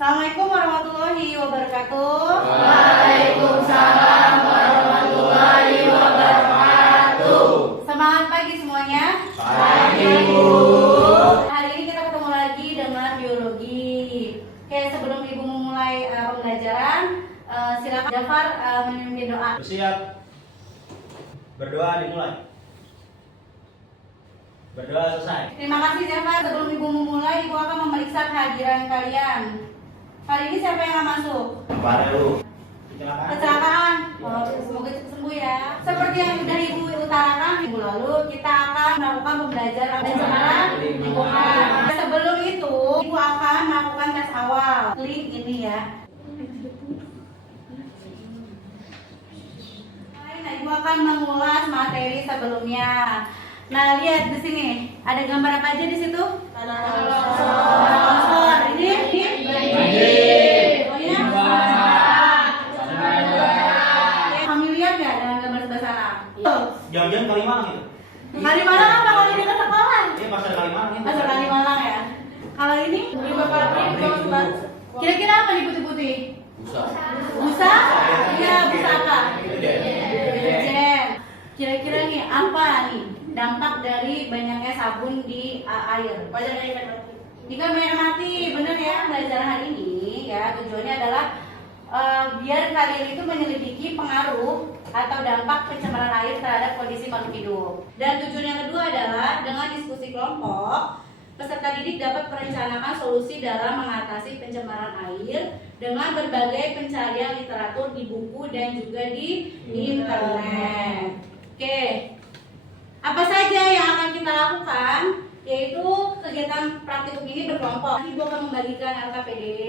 Assalamualaikum warahmatullahi wabarakatuh. Waalaikumsalam warahmatullahi wabarakatuh. Semangat pagi semuanya. Pagi, Bu. Hari ini kita ketemu lagi dengan biologi. Oke, sebelum Ibu memulai pembelajaran, silakan Jafar memimpin doa. Siap. Berdoa dimulai. Berdoa selesai. Terima kasih Jafar. Sebelum Ibu memulai, Ibu akan memeriksa kehadiran kalian. Hari ini siapa yang nggak masuk? Baru. Kecelakaan. Oh, semoga cepat sembuh ya. Seperti yang sudah Ibu utarakan minggu lalu, kita akan melakukan pembelajaran pencemaran lingkungan. Sebelum itu, Ibu akan melakukan tes awal. Klik ini ya. Nah, Ibu akan mengulas materi sebelumnya. Nah, lihat di sini. Ada gambar apa aja di situ? Longsor. Ini? Familiar nggak dengan gambar sebelah sana? Jangan-jangan Kalimalang itu. Kalimalang apa kalau ini kan sekolah? Ini pasar Kalimalang ini. Pasar Kalimalang ya. Kalau ini? Kira-kira apa nih putih-putih? Busa. Busa? Iya, busa apa? Deterjen. Kira-kira nih apa nih dampak dari banyaknya sabun di air? Ikan banyak mati, bener ya pelajaran hari ini ya. Tujuannya adalah biar kalian itu menyelidiki pengaruh atau dampak pencemaran air terhadap kondisi makhluk hidup. Dan tujuan yang kedua adalah dengan diskusi kelompok, peserta didik dapat merencanakan solusi dalam mengatasi pencemaran air dengan berbagai pencarian literatur di buku dan juga di internet. Oke, apa saja yang akan kita lakukan? Yaitu kegiatan praktikum ini berkelompok. Ibu akan membagikan LKPD,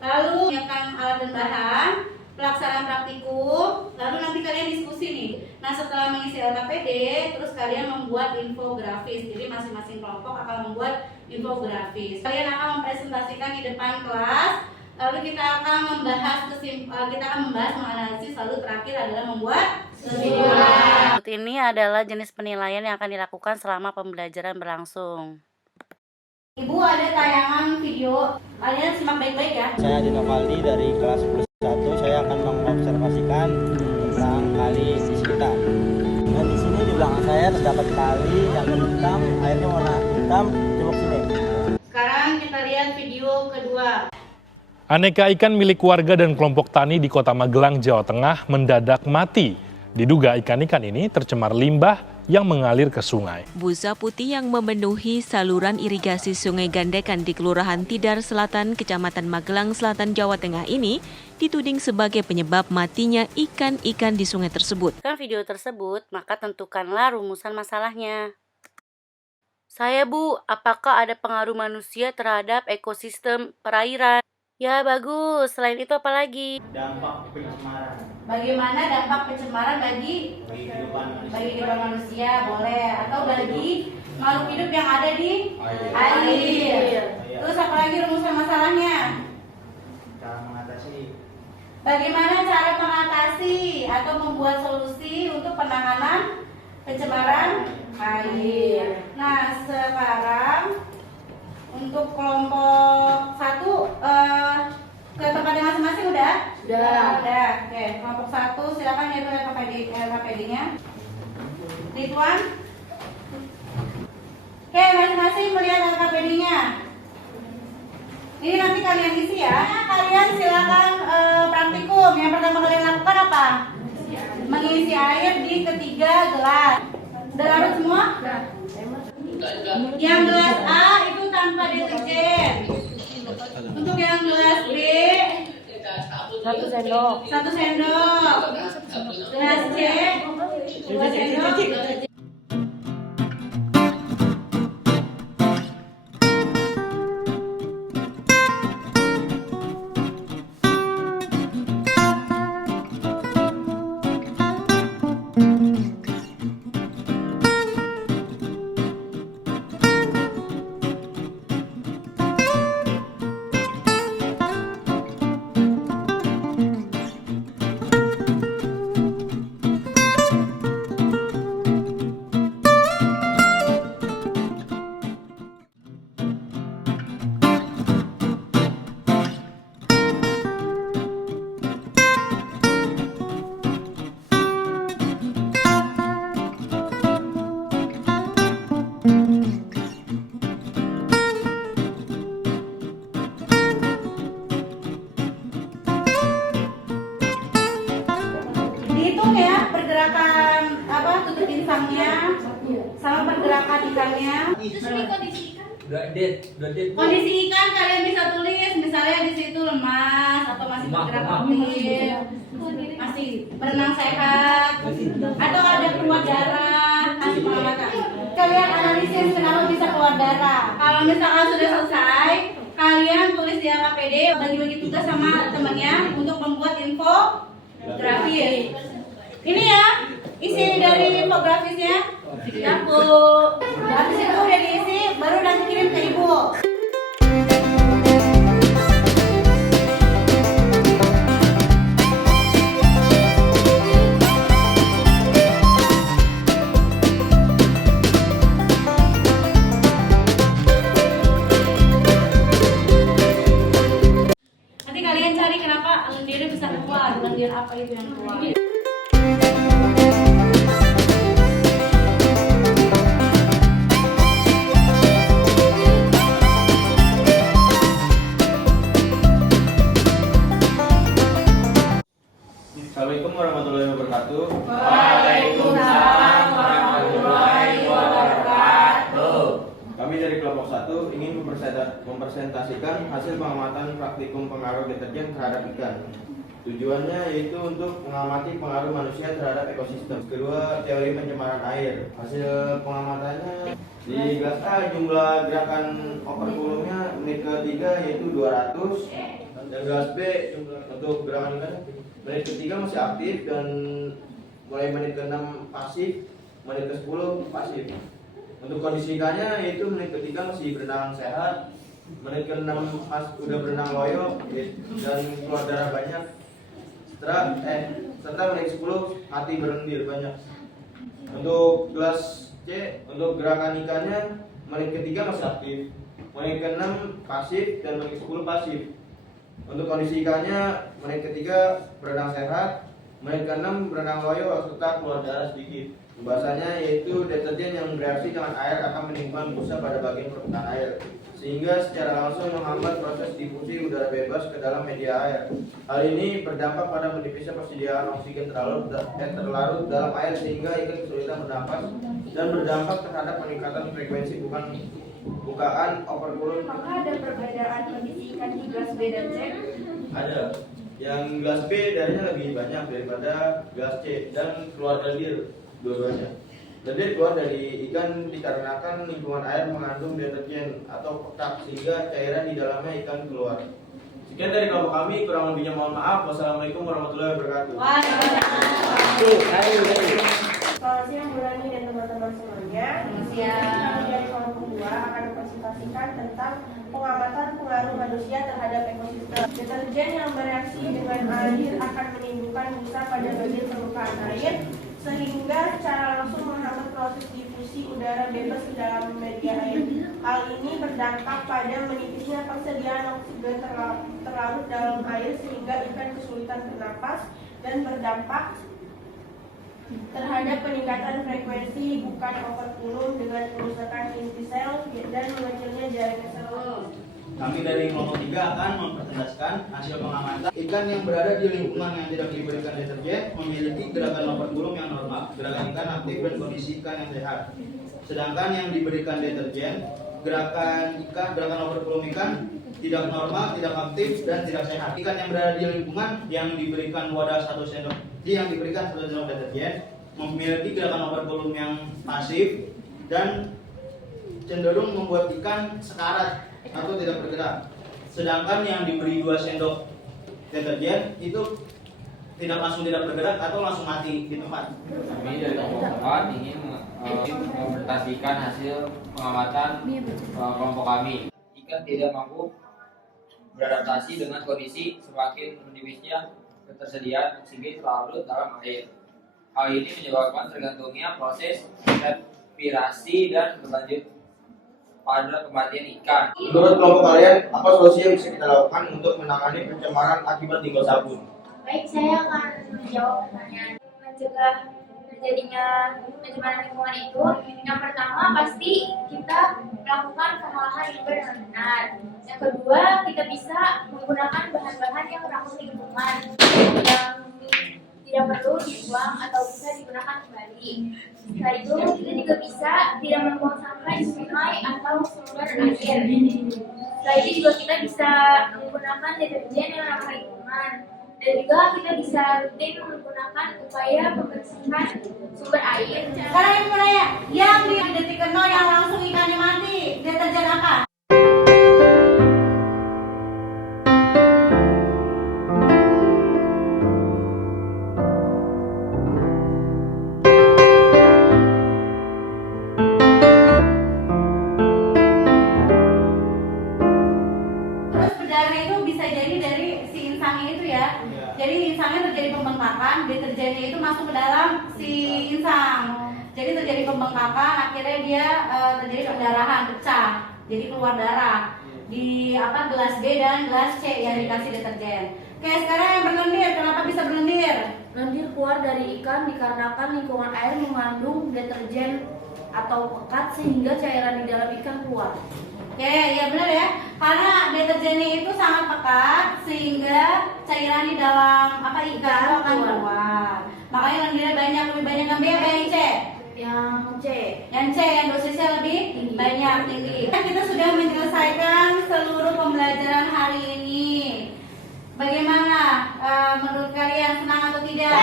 lalu menyiapkan alat dan bahan, pelaksanaan praktikum, lalu nanti kalian diskusi nih. Nah, setelah mengisi LKPD, terus kalian membuat infografis. Jadi masing-masing kelompok akan membuat infografis. Kalian akan mempresentasikan di depan kelas. Lalu kita akan membahas menganalisis, lalu terakhir adalah membuat kesimpulan. Ini adalah jenis penilaian yang akan dilakukan selama pembelajaran berlangsung. Ibu, ada tayangan video, kalian simak baik-baik ya. Saya Dino Valdi dari kelas 11 saya akan mengobservasikan tentang kali di sekitar. Dan di sini di belakang saya terdapat kali yang hitam, airnya warna hitam, coba sini. Sekarang kita lihat video kedua. Aneka ikan milik warga dan kelompok tani di Kota Magelang, Jawa Tengah mendadak mati. Diduga ikan-ikan ini tercemar limbah yang mengalir ke sungai. Busa putih yang memenuhi saluran irigasi Sungai Gandekan di Kelurahan Tidar Selatan, Kecamatan Magelang Selatan, Jawa Tengah ini dituding sebagai penyebab matinya ikan-ikan di sungai tersebut. Kan video tersebut, maka tentukanlah rumusan masalahnya. Saya Bu, apakah ada pengaruh manusia terhadap ekosistem perairan? Ya bagus, selain itu apa lagi? Dampak pencemaran Bagaimana dampak pencemaran bagi kehidupan manusia, boleh, atau bagi makhluk hidup yang ada di air. Terus apa lagi rumusan masalahnya? cara mengatasi. Bagaimana cara mengatasi atau membuat solusi untuk penanganan pencemaran air. Nah, sekarang untuk kelompok 1 ke tempatnya masing-masing udah? Udah. Oke, kelompok 1 silakan yaitu LKPD-nya. Ridwan. Oke, masing-masing melihat LKPD-nya. Ini nanti kalian isi ya. Kalian silakan praktikum. Yang pertama kalian lakukan apa? Mengisi air di ketiga gelas. Udah larut semua? Yang gelas A itu tanpa deterjen. Untuk yang gelas B 1 sendok. Gelas C 2 sendok. Terus ini kondisi ikan? Udah dead. Kondisi ikan kalian bisa tulis, misalnya di situ lemas atau masih bergerak aktif, masih berenang sehat, atau ada keluar darah, kasih pengamatan. Kalian analisis kenapa bisa keluar darah. Kalau misalkan sudah selesai, kalian tulis di AKPD, bagi-bagi tugas sama temannya untuk membuat infografis. Ini ya, isi dari infografisnya. Ya Bu. Habis itu udah diisi, baru nanti kirim ke Ibu. Nanti kalian cari kenapa lendir bisa keluar, lendir apa itu yang keluar. Assalamualaikum warahmatullahi wabarakatuh. Waalaikumsalam warahmatullahi wabarakatuh. Kami dari kelompok 1 ingin mempresentasikan hasil pengamatan praktikum pengaruh deterjen terhadap ikan. Tujuannya yaitu untuk mengamati pengaruh manusia terhadap ekosistem. Kedua, teori pencemaran air. Hasil pengamatannya di kelas A jumlah gerakan overflow-nya menit ketiga yaitu 200. Dan kelas B jumlah untuk gerakan ikan menit ketiga masih aktif dan mulai menit ke-6 pasif, menit ke-10 pasif. Untuk kondisi ikannya yaitu menit ketiga masih berenang sehat, menit ke-6 udah berenang loyo dan keluar darah banyak. Serta menit 10 mati berlendir banyak. Untuk kelas C untuk gerakan ikannya menit ketiga masih aktif, menit ke-6 pasif dan menit ke-10 pasif. Untuk kondisi ikannya menit ketiga berenang sehat, menit ke-6 berenang loyo serta keluar darah sedikit. Bahasanya yaitu deterjen yang bereaksi dengan air akan menimbulkan busa pada bagian permukaan air, sehingga secara langsung menghambat proses difusi udara bebas ke dalam media air. Hal ini berdampak pada menipisnya persediaan oksigen terlarut dalam air sehingga ikan kesulitan bernapas dan berdampak terhadap peningkatan frekuensi bukaan overflow. Apakah ada perbedaan kondisi ikan di kelas B dan C? Ada. Yang kelas B darinya lebih banyak daripada kelas C dan keluar lendir dua-duanya. Lendir keluar dari ikan dikarenakan lingkungan air mengandung deterjen atau pekat sehingga cairan di dalamnya ikan keluar. Sekian dari kelompok kami, kurang lebihnya mohon maaf. Wassalamualaikum warahmatullahi wabarakatuh. Selamat siang Bu Rani dan teman-teman semuanya. Kami dari kelompok 2 akan mempresentasikan tentang pengamatan pengaruh manusia terhadap ekosistem. Deterjen yang bereaksi dengan air akan menimbulkan busa pada bagian permukaan air sehingga secara langsung menghambat proses difusi udara bebas di dalam media air. Hal ini berdampak pada menipisnya persediaan oksigen terlarut dalam air sehingga ikan kesulitan bernapas dan berdampak terhadap peningkatan frekuensi bukan overflow dengan kerusakan inti sel dan mengecilnya jaringan sel. Kami dari kelompok 3 akan mempresentasikan hasil pengamatan ikan yang berada di lingkungan yang tidak diberikan deterjen memiliki gerakan overflow yang normal, gerakan ikan aktif dan kondisi ikan yang sehat. Sedangkan yang diberikan deterjen, gerakan overflow ikan tidak normal, tidak aktif dan tidak sehat. Ikan yang berada di lingkungan yang diberikan wadah 1 sendok deterjen memiliki gerakan overflow yang pasif dan cenderung membuat ikan sekarat atau tidak bergerak. Sedangkan yang diberi 2 sendok deterjen itu tidak bergerak atau langsung mati di tempat. Kami dari kelompok 4 ingin mempresentasikan hasil pengamatan kelompok kami. Ikan tidak mampu beradaptasi dengan kondisi semakin menipisnya ketersediaan oksigen terlarut dalam air. Hal ini menyebabkan tergantungnya proses respirasi dan berlanjut pada kematian ikan. Menurut kelompok kalian, apa solusi yang bisa kita lakukan untuk menangani pencemaran akibat limbah sabun? Baik, saya akan menjawab pertanyaan. Mencegah terjadinya pencemaran lingkungan itu, yang pertama pasti kita melakukan pengolahan limbah dengan benar. Yang kedua, kita bisa menggunakan bahan-bahan yang ramah lingkungan yang tidak perlu dibuang atau bisa digunakan kembali. Setelah itu kita juga bisa tidak membuang sampah di sungai atau sumber air. Setelah itu juga kita bisa menggunakan deterjen yang ramah lingkungan. Dan juga kita bisa rutin menggunakan upaya pembersihan sumber air. Sekarang yang mau nanya, yang di detik ke 0 yang langsung ikannya mati, deterjen apa? Terus berdarah itu bisa jadi dari si insangnya itu ya. Jadi insangnya terjadi pembengkakan, deterjennya itu masuk ke dalam si insang. Jadi terjadi pembengkakan, akhirnya dia terjadi pendarahan, pecah. Jadi keluar darah di gelas B dan gelas C yang dikasih deterjen. Oke, sekarang yang berlendir, kenapa bisa berlendir? Lendir keluar dari ikan dikarenakan lingkungan air mengandung deterjen atau pekat sehingga cairan di dalam ikan keluar. Oke, ya benar ya. Karena deterjennya itu sangat pekat sehingga cairan di dalam ikan itu akan keluar. Makanya lendirnya banyak, lebih banyak yang B apa yang C? Yang C. Yang C, yang dosisnya lebih banyak, tinggi. Kita sudah menyelesaikan seluruh pembelajaran hari ini. Bagaimana menurut kalian, senang atau tidak?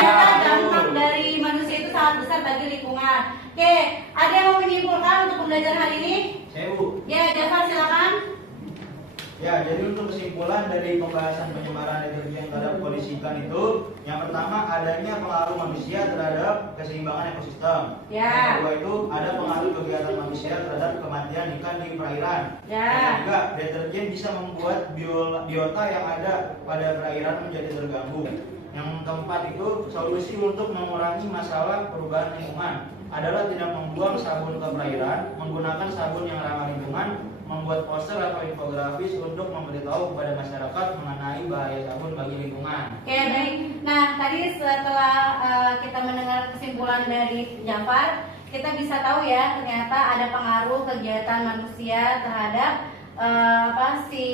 Ternyata dampak dari manusia itu sangat besar bagi lingkungan. Oke, ada yang mau menyimpulkan untuk pembelajaran hari ini? Saya Bu. Ya, Jafar silakan. Ya, jadi untuk kesimpulan dari pembahasan penyemaran deterjen terhadap kondisi ikan itu, yang pertama adanya pengaruh manusia terhadap keseimbangan ekosistem. Ya. Yang kedua itu ada pengaruh kegiatan manusia terhadap kematian ikan di perairan. Ya. Yang ketiga, deterjen bisa membuat biota yang ada pada perairan menjadi terganggu. Yang keempat itu solusi untuk mengurangi masalah perubahan lingkungan adalah tidak membuang sabun ke perairan, menggunakan sabun yang ramah lingkungan, membuat poster atau infografis untuk memberitahu kepada masyarakat mengenai bahaya sabun bagi lingkungan. Oke, baik. Nah, tadi setelah kita mendengar kesimpulan dari Jafar, kita bisa tahu ya ternyata ada pengaruh kegiatan manusia terhadap si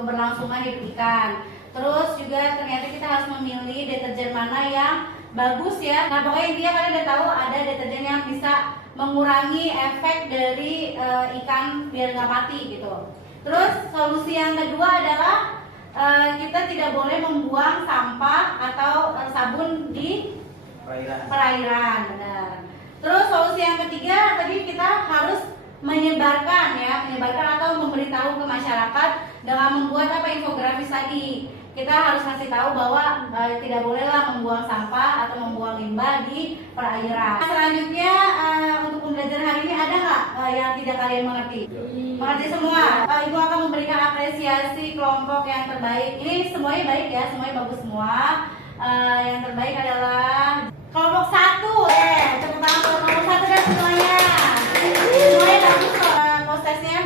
keberlangsungan hidup ikan. Terus juga ternyata kita harus memilih deterjen mana yang bagus ya. Nah, pokoknya intinya kalian udah tahu ada deterjen yang bisa mengurangi efek dari ikan biar nggak mati gitu. Terus solusi yang kedua adalah kita tidak boleh membuang sampah atau sabun di perairan. Benar. Terus solusi yang ketiga tadi kita harus menyebarkan atau memberitahu ke masyarakat dengan membuat infografis tadi. Kita harus kasih tahu bahwa tidak bolehlah membuang sampah atau membuang limbah di perairan. Selanjutnya untuk pembelajaran hari ini ada nggak yang tidak kalian mengerti? Mengerti semua. Ibu akan memberikan apresiasi kelompok yang terbaik. Ini semuanya baik ya, semuanya bagus semua. Yang terbaik adalah kelompok 1. Tepuk tangan untuk kelompok 1 dan semuanya. Semuanya bagus kok. Prosesnya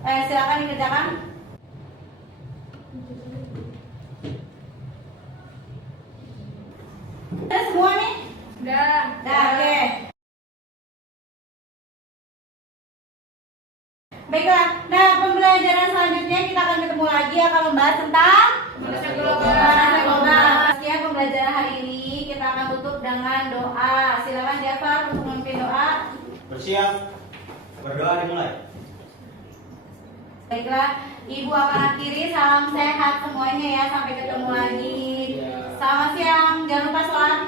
silakan dikerjakan. Udah semua nih? Udah. Oke. Baiklah, nah pembelajaran selanjutnya kita akan ketemu lagi akan membahas tentang pemanasan global. Sekian pembelajaran hari ini, kita akan tutup dengan doa. Silakan Jafar untuk memimpin doa. Bersiap, berdoa dimulai. Baiklah, Ibu akan akhiri. Salam sehat semuanya ya, sampai ketemu lagi. Selamat siang, jangan lupa sholat